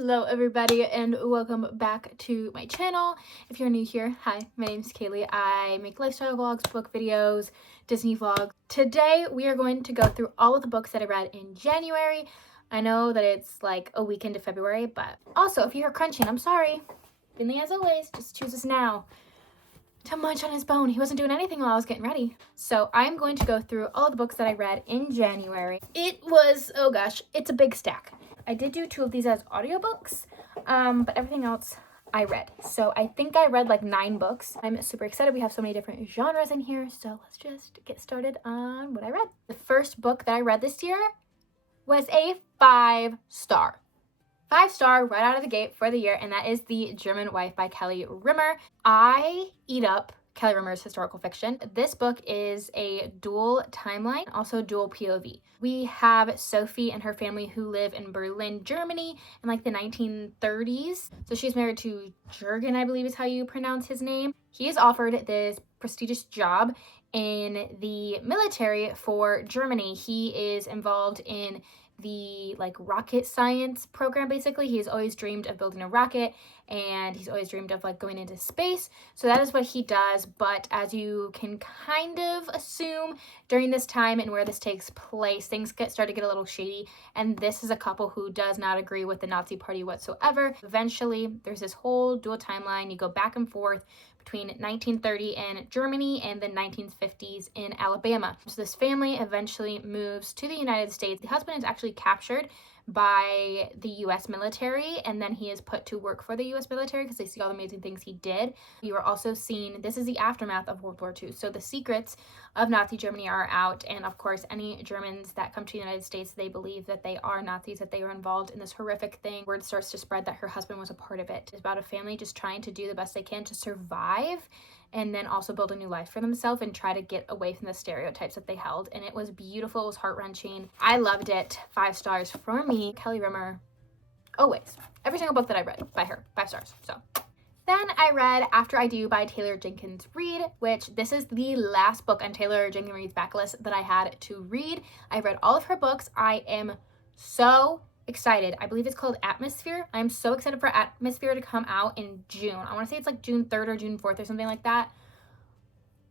Hello everybody and welcome back to my channel. If you're new here, hi, my name is Kaylee. I make lifestyle vlogs, book videos, Disney vlogs. Today we are going to go through all of the books that I read in January. I know that it's like a week into February, but also if you hear crunching, I'm sorry. Finley, as always, just chooses now to munch on his bone. He wasn't doing anything while I was getting ready. So I'm going to go through all of the books that I read in January. It was, oh gosh, it's a big stack. I did do 2 of these as audiobooks, but everything else I read. So I think I read like 9 books. I'm super excited. We have so many different genres in here. So let's just get started on what I read. The first book that I read this year was a 5-star. 5-star right out of the gate for the year, and that is The German Wife by Kelly Rimmer. I eat up Kelly Rimmer's historical fiction. This book is a dual timeline, also dual POV. We have Sophie and her family who live in Berlin, Germany in like the 1930s. So she's married to Jürgen, I believe is how you pronounce his name. He is offered this prestigious job in the military for Germany. He is involved in the like rocket science program. Basically, he's always dreamed of building a rocket and he's always dreamed of like going into space. So that is what he does. But as you can kind of assume, during this time and where this takes place, things start to get a little shady, and this is a couple who does not agree with the Nazi party whatsoever. Eventually there's this whole dual timeline. You go back and forth between 1930 in Germany and the 1950s in Alabama. So this family eventually moves to the United States. The husband is actually captured by the U.S. military, and then he is put to work for the U.S. military because they see all the amazing things he did. You are also seeing, this is the aftermath of World War II. So the secrets of Nazi Germany are out, and of course any Germans that come to the United States, they believe that they are Nazis, that they were involved in this horrific thing. Word starts to spread that her husband was a part of it. It's about a family just trying to do the best they can to survive and then also build a new life for themselves and try to get away from the stereotypes that they held. And it was beautiful. It was heart-wrenching. I loved it. 5 stars for me. Kelly Rimmer, always. Every single book that I read by her, 5 stars. So then I read After I Do by Taylor Jenkins Reid, which this is the last book on Taylor Jenkins Reid's backlist that I had to read. I read all of her books. I am so excited. I believe it's called Atmosphere. I'm so excited for Atmosphere to come out in June. I want to say it's like June 3rd or June 4th or something like that.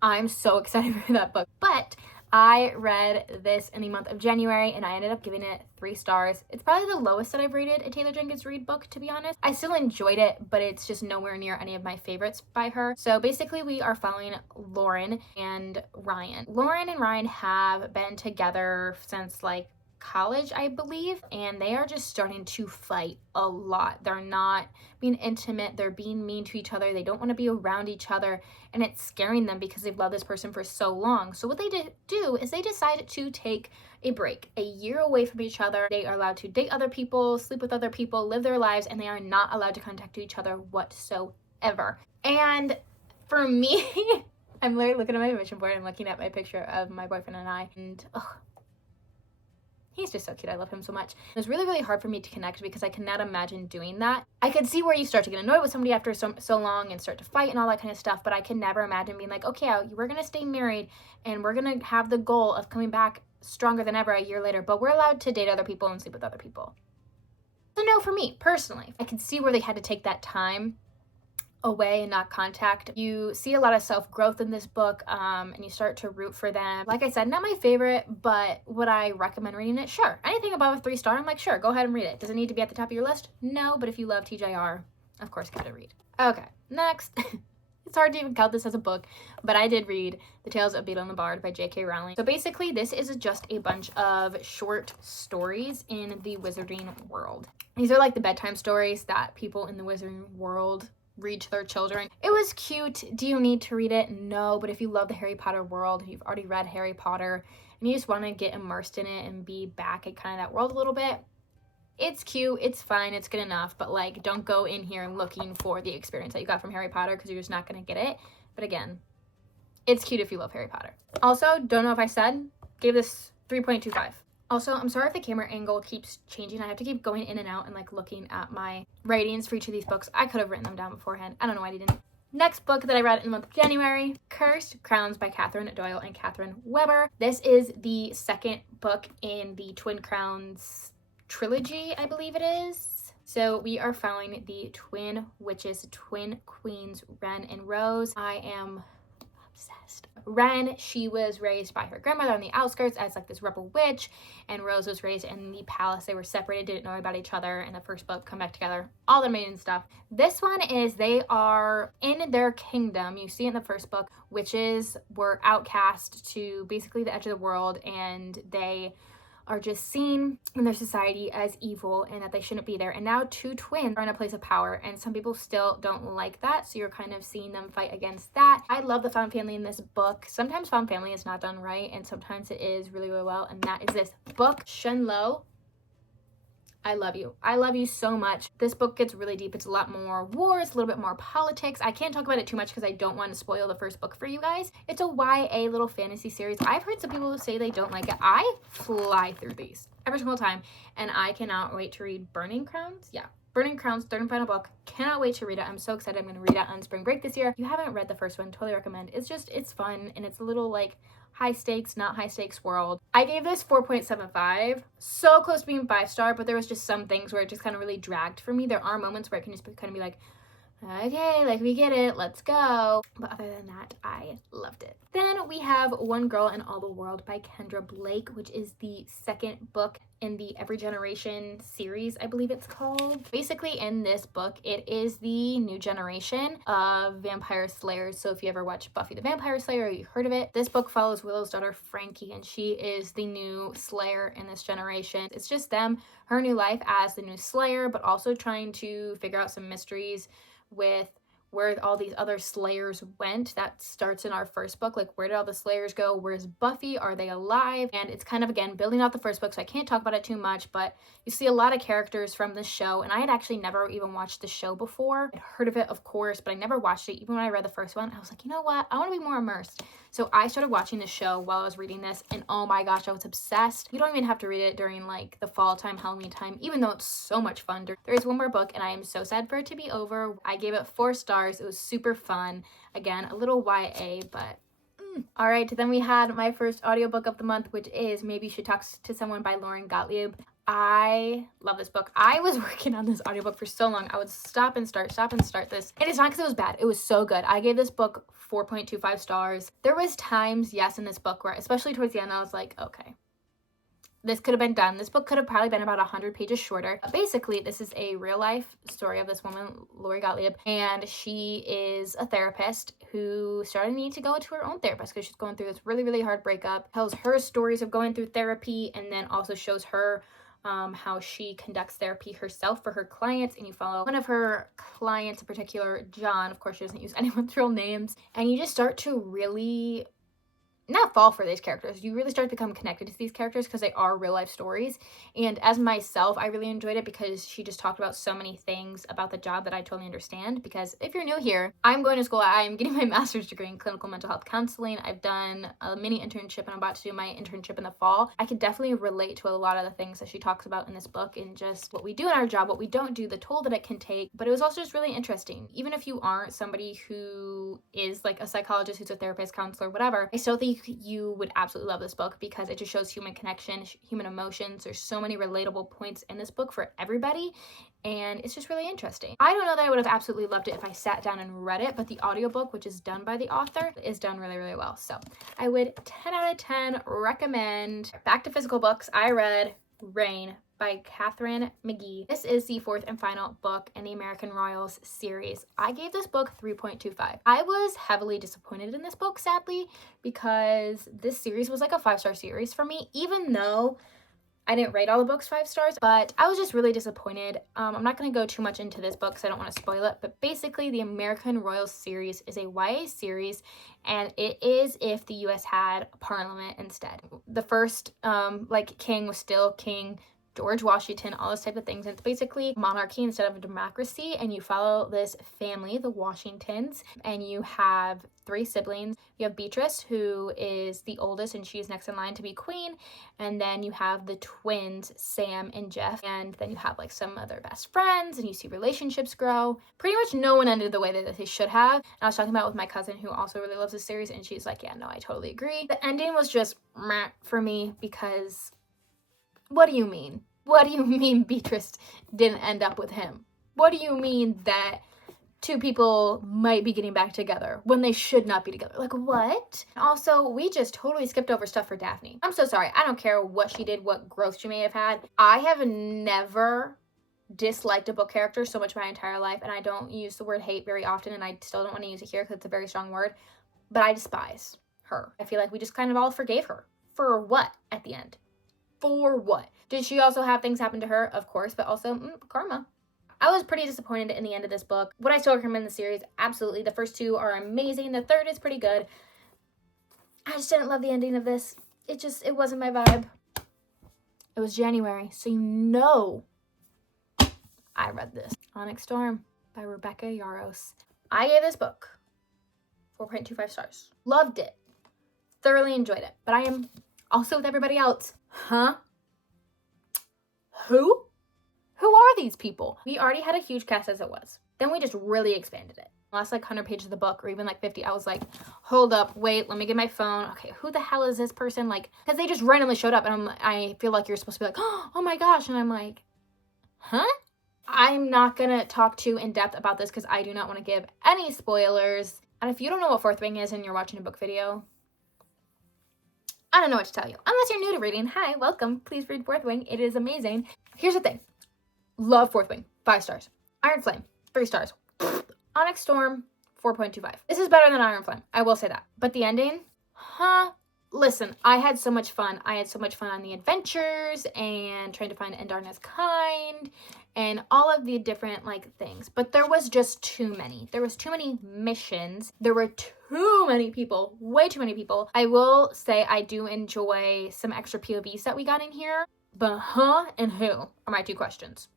I'm so excited for that book. But I read this in the month of January and I ended up giving it 3 stars. It's probably the lowest that I've rated a Taylor Jenkins Reid book, to be honest. I still enjoyed it, but it's just nowhere near any of my favorites by her. So basically we are following Lauren and Ryan. Lauren and Ryan have been together since like college, I believe, and they are just starting to fight a lot. They're not being intimate, they're being mean to each other, they don't want to be around each other, and it's scaring them because they've loved this person for so long. So what they do is they decide to take a break, a year away from each other. They are allowed to date other people, sleep with other people, live their lives, and they are not allowed to contact each other whatsoever. And for me, I'm literally looking at my vision board and looking at my picture of my boyfriend and I, and he's just so cute. I love him so much. It was really, really hard for me to connect because I cannot imagine doing that. I could see where you start to get annoyed with somebody after so long and start to fight and all that kind of stuff, but I can never imagine being like, okay, we're going to stay married and we're going to have the goal of coming back stronger than ever a year later, but we're allowed to date other people and sleep with other people. So no, for me, personally, I could see where they had to take that time away and not contact. You see a lot of self-growth in this book, and you start to root for them. Like I said, not my favorite, but would I recommend reading it? Sure. Anything above a 3-star, I'm like, sure, go ahead and read it. Does it need to be at the top of your list? No, but if you love TJR, of course, give it a read. Okay, next. It's hard to even count this as a book, but I did read The Tales of Beedle and the Bard by J.K. Rowling. So basically, this is just a bunch of short stories in the wizarding world. These are like the bedtime stories that people in the wizarding world read to their children. It was cute. Do you need to read it? No, but if you love the Harry Potter world, if you've already read Harry Potter, and you just want to get immersed in it and be back at kind of that world a little bit, it's cute, it's fine, it's good enough, but like don't go in here looking for the experience that you got from Harry Potter because you're just not going to get it. But again, it's cute if you love Harry Potter. Also, don't know if I said, gave this 3.25. Also, I'm sorry if the camera angle keeps changing. I have to keep going in and out and like looking at my ratings for each of these books. I could have written them down beforehand. I don't know why I didn't. Next book that I read in the month of January, Cursed Crowns by Catherine Doyle and Catherine Weber. This is the second book in the Twin Crowns trilogy, I believe it is. So we are following the twin witches, twin queens, Ren and Rose. I am obsessed. Ren, she was raised by her grandmother on the outskirts as like this rebel witch, and Rose was raised in the palace. They were separated, didn't know about each other. In the first book, come back together, all the amazing stuff. This one is they are in their kingdom. You see in the first book, witches were outcast to basically the edge of the world, and they are just seen in their society as evil and that they shouldn't be there. And now two twins are in a place of power, and some people still don't like that. So you're kind of seeing them fight against that. I love the found family in this book. Sometimes found family is not done right, and sometimes it is really, really well. And that is this book, Shenlo. I love you. I love you so much. This book gets really deep. It's a lot more wars, a little bit more politics. I can't talk about it too much because I don't want to spoil the first book for you guys. It's a YA little fantasy series. I've heard some people say they don't like it. I fly through these every single time, and I cannot wait to read Burning Crowns. Yeah. Burning Crowns, third and final book. Cannot wait to read it. I'm so excited. I'm going to read it on spring break this year. If you haven't read the first one, totally recommend. It's fun, and it's a little like high stakes, not high stakes world. I gave this 4.75. So close to being 5-star, but there was just some things where it just kind of really dragged for me. There are moments where I can just kind of be like, okay, like we get it, let's go. But other than that, I loved it. Then we have One Girl in All the World by Kendra Blake, which is the second book in the Every Generation series, I believe it's called. Basically, in this book, it is the new generation of vampire slayers. So if you ever watched Buffy the Vampire Slayer or you heard of it, this book follows Willow's daughter, Frankie, and she is the new slayer in this generation. It's just them, her new life as the new slayer, but also trying to figure out some mysteries with where all these other slayers went. That starts in our first book. Like, where did all the slayers go? Where's Buffy? Are they alive? And it's kind of, again, building out the first book, so I can't talk about it too much, but you see a lot of characters from the show, and I had actually never even watched the show before. I'd heard of it, of course, but I never watched it. Even when I read the first one, I was like, you know what? I want to be more immersed. So I started watching the show while I was reading this, and oh my gosh, I was obsessed. You don't even have to read it during like the fall time, Halloween time, even though it's so much fun. There is one more book, and I am so sad for it to be over. I gave it 4 stars. It was super fun. Again, a little YA, but all right, then we had my first audiobook of the month, which is Maybe You Should Talk to Someone by Lauren Gottlieb. I love this book. I was working on this audiobook for so long. I would stop and start this. And it's not because it was bad. It was so good. I gave this book 4.25 stars. There was times, yes, in this book where, especially towards the end, I was like, okay, this could have been done. This book could have probably been about 100 pages shorter. Basically, this is a real life story of this woman, Lori Gottlieb, and she is a therapist who started needing to go to her own therapist because she's going through this really, really hard breakup. Tells her stories of going through therapy, and then also shows her how she conducts therapy herself for her clients. And you follow one of her clients in particular, John. Of course, she doesn't use anyone's real names. And you just start to really not fall for these characters. You really start to become connected to these characters because they are real life stories. And as myself, I really enjoyed it because she just talked about so many things about the job that I totally understand. Because if you're new here, I'm going to school. I'm getting my master's degree in clinical mental health counseling. I've done a mini internship, and I'm about to do my internship in the fall. I could definitely relate to a lot of the things that she talks about in this book, and just what we do in our job, what we don't do, the toll that it can take. But it was also just really interesting. Even if you aren't somebody who is like a psychologist, who's a therapist, counselor, whatever, I still think you would absolutely love this book because it just shows human connection, human emotions. There's so many relatable points in this book for everybody, and it's just really interesting. I don't know that I would have absolutely loved it if I sat down and read it, but the audiobook, which is done by the author, is done really, really well. So I would 10 out of 10 recommend. Back to physical books, I read Rain by Katharine McGee. This is the 4th and final book in the American Royals series. I gave this book 3.25. I was heavily disappointed in this book, sadly, because this series was like a 5-star series for me, even though I didn't rate all the books 5 stars, but I was just really disappointed. I'm not going to go too much into this book because I don't want to spoil it, but basically the American Royals series is a YA series, and it is if the US had a parliament instead. The first king was still King George Washington, all those type of things. And it's basically monarchy instead of a democracy, and you follow this family, the Washingtons, and you have 3 siblings. You have Beatrice, who is the oldest, and she's next in line to be queen, and then you have the twins, Sam and Jeff, and then you have like some other best friends, and you see relationships grow. Pretty much no one ended the way that they should have. And I was talking about it with my cousin, who also really loves this series, and she's like, yeah, no, I totally agree. The ending was just meh for me because what do you mean? What do you mean Beatrice didn't end up with him? What do you mean that two people might be getting back together when they should not be together? Like, what? Also, we just totally skipped over stuff for Daphne. I'm so sorry. I don't care what she did, what growth she may have had. I have never disliked a book character so much my entire life, and I don't use the word hate very often, and I still don't want to use it here because it's a very strong word, but I despise her. I feel like we just kind of all forgave her. For what at the end? For what? Did she also have things happen to her? Of course, but also karma. I was pretty disappointed in the end of this book. Would I still recommend the series? Absolutely. The first two are amazing. The third is pretty good. I just didn't love the ending of this. It wasn't my vibe. It was January, so you know I read this. Onyx Storm by Rebecca Yarros. I gave this book 4.25 stars. Loved it. Thoroughly enjoyed it. But I am also with everybody else. Huh? Who? Who are these people? We already had a huge cast as it was. Then we just really expanded it. Last like 100 pages of the book, or even like 50, I was like, hold up, wait, let me get my phone. Okay, who the hell is this person? Like, because they just randomly showed up, and I feel like you're supposed to be like, oh my gosh, and I'm like, huh? I'm not gonna talk too in depth about this because I do not want to give any spoilers. And if you don't know what Fourth Wing is and you're watching a book video, I don't know what to tell you. Unless you're new to reading, hi, welcome. Please read Fourth Wing. It is amazing. Here's the thing. Love Fourth Wing. 5 stars. Iron Flame. 3 stars. Onyx Storm. 4.25. This is better than Iron Flame. I will say that. But the ending? Huh? Listen, I had so much fun. I had so much fun on the adventures and trying to find Endarna's kind and all of the different like things. But there was just too many. There was too many missions. There were too many people. Way too many people. I will say I do enjoy some extra POVs that we got in here. But huh and who are my 2 questions.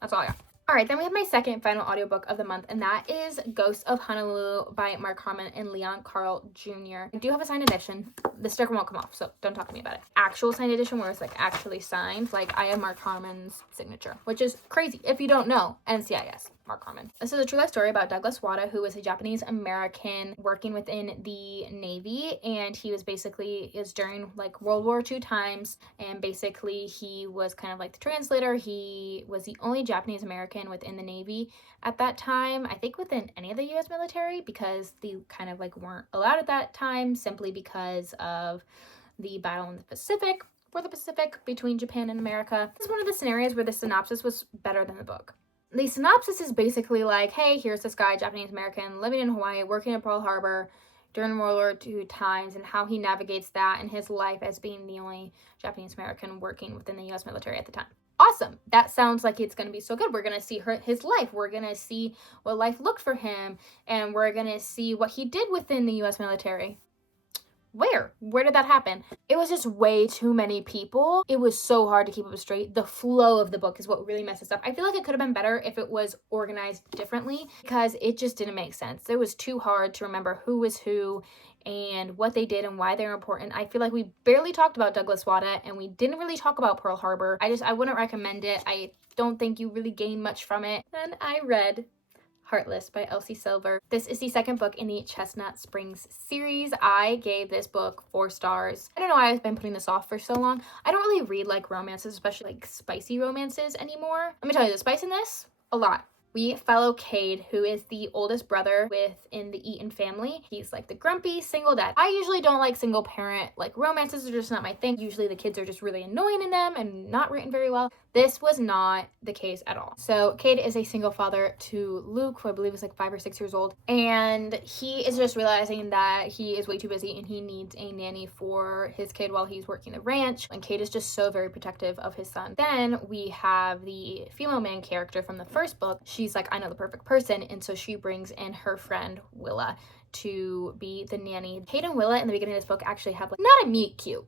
That's all I got. All right, then we have my second final audiobook of the month, and that is Ghosts of Honolulu by Mark Harmon and Leon Carl Jr. I do have a signed edition. The sticker won't come off, so don't talk to me about it. Actual signed edition where it's like actually signed, like I have Mark Harmon's signature, which is crazy. If you don't know, NCIS. Mark Harmon. This is a true life story about Douglas Wada, who was a Japanese American working within the Navy, and he was basically, it was during like World War II times, and basically he was kind of like the translator. He was the only Japanese American within the Navy at that time, I think within any of the U.S. military, because they kind of like weren't allowed at that time simply because of the battle in the Pacific, for the Pacific between Japan and America. This is one of the scenarios where the synopsis was better than the book. The synopsis is basically like, hey, here's this guy, Japanese American, living in Hawaii, working in Pearl Harbor during World War II times, and how he navigates that in his life as being the only Japanese American working within the U.S. military at the time. Awesome. That sounds like it's going to be so good. We're going to see his life. We're going to see what life looked for him, and we're going to see what he did within the U.S. military. Where did that happen? It was just way too many people. It was so hard to keep up straight. The flow of the book is what really messes up. I feel like it could have been better if it was organized differently because it just didn't make sense. It was too hard to remember who was who and what they did and why they're important. I feel like we barely talked about Douglas Wada and we didn't really talk about Pearl Harbor. I wouldn't recommend it. I don't think you really gain much from it. Then I read Heartless by Elsie Silver. This is the second book in the Chestnut Springs series. I gave this book 4 stars. I don't know why I've been putting this off for so long. I don't really read like romances, especially like spicy romances anymore. Let me tell you, the spice in this, a lot. We follow Cade, who is the oldest brother within the Eaton family. He's like the grumpy single dad. I usually don't like single parent, like romances are just not my thing. Usually the kids are just really annoying in them and not written very well. This was not the case at all. So Cade is a single father to Luke, who I believe is like 5 or 6 years old. And he is just realizing that he is way too busy and he needs a nanny for his kid while he's working the ranch. And Cade is just so very protective of his son. Then we have the female main character from the first book. She's like, I know the perfect person. And so she brings in her friend Willa to be the nanny. Cade and Willa in the beginning of this book actually have like, not a meet cute,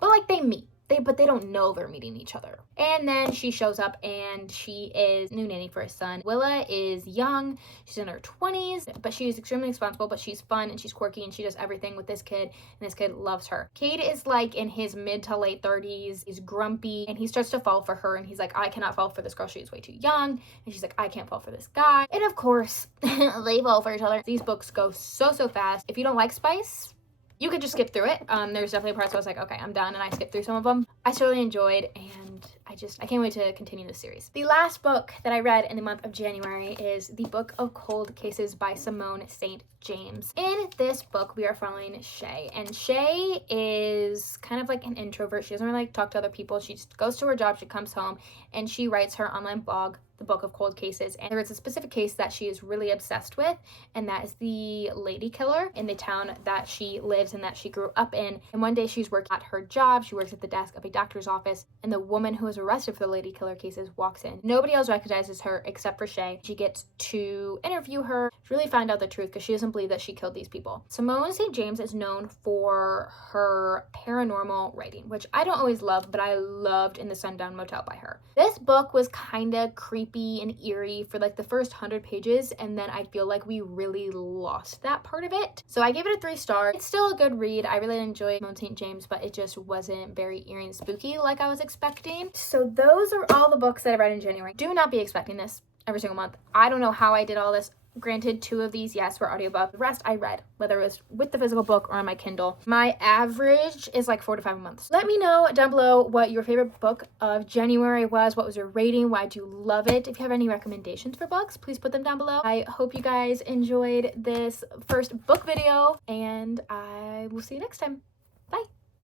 but like they meet. But they don't know they're meeting each other. And then she shows up and she is new nanny for his son. Willa is young. She's in her 20s, but she's extremely responsible, but she's fun and she's quirky and she does everything with this kid and this kid loves her. Cade is like in his mid to late 30s. He's grumpy and he starts to fall for her and he's like, I cannot fall for this girl. She is way too young. And she's like, I can't fall for this guy. And of course, they fall for each other. These books go so fast. If you don't like spice, you could just skip through it. There's definitely parts where I was like, okay, I'm done, and I skipped through some of them. I certainly enjoyed, and I can't wait to continue this series. The last book that I read in the month of January is The Book of Cold Cases by Simone St. James. In this book, we are following Shay, and Shay is kind of like an introvert. She doesn't really like talk to other people. She just goes to her job, she comes home, and she writes her online blog, The Book of Cold Cases. And there is a specific case that she is really obsessed with, and that is the lady killer in the town that she lives and that she grew up in. And one day she's working at her job. She works at the desk of a doctor's office, and the woman who was arrested for the lady killer cases walks in. Nobody else recognizes her except for Shay. She gets to interview her to really find out the truth because she doesn't believe that she killed these people. Simone St. James is known for her paranormal writing, which I don't always love, but I loved In the Sundown Motel by her. This book was kind of creepy and eerie for like the first 100 pages, and then I feel like we really lost that part of it. So I gave it a 3 stars. It's still a good read. I really enjoyed Simone St. James, but it just wasn't very eerie and spooky like I was expecting. So those are all the books that I read in January. Do not be expecting this every single month. I don't know how I did all this. Granted, 2 of these, yes, were audiobook. The rest I read, whether it was with the physical book or on my Kindle. My average is like 4 to 5 months. Let me know down below what your favorite book of January was. What was your rating? Why'd you love it? If you have any recommendations for books, please put them down below. I hope you guys enjoyed this first book video, and I will see you next time.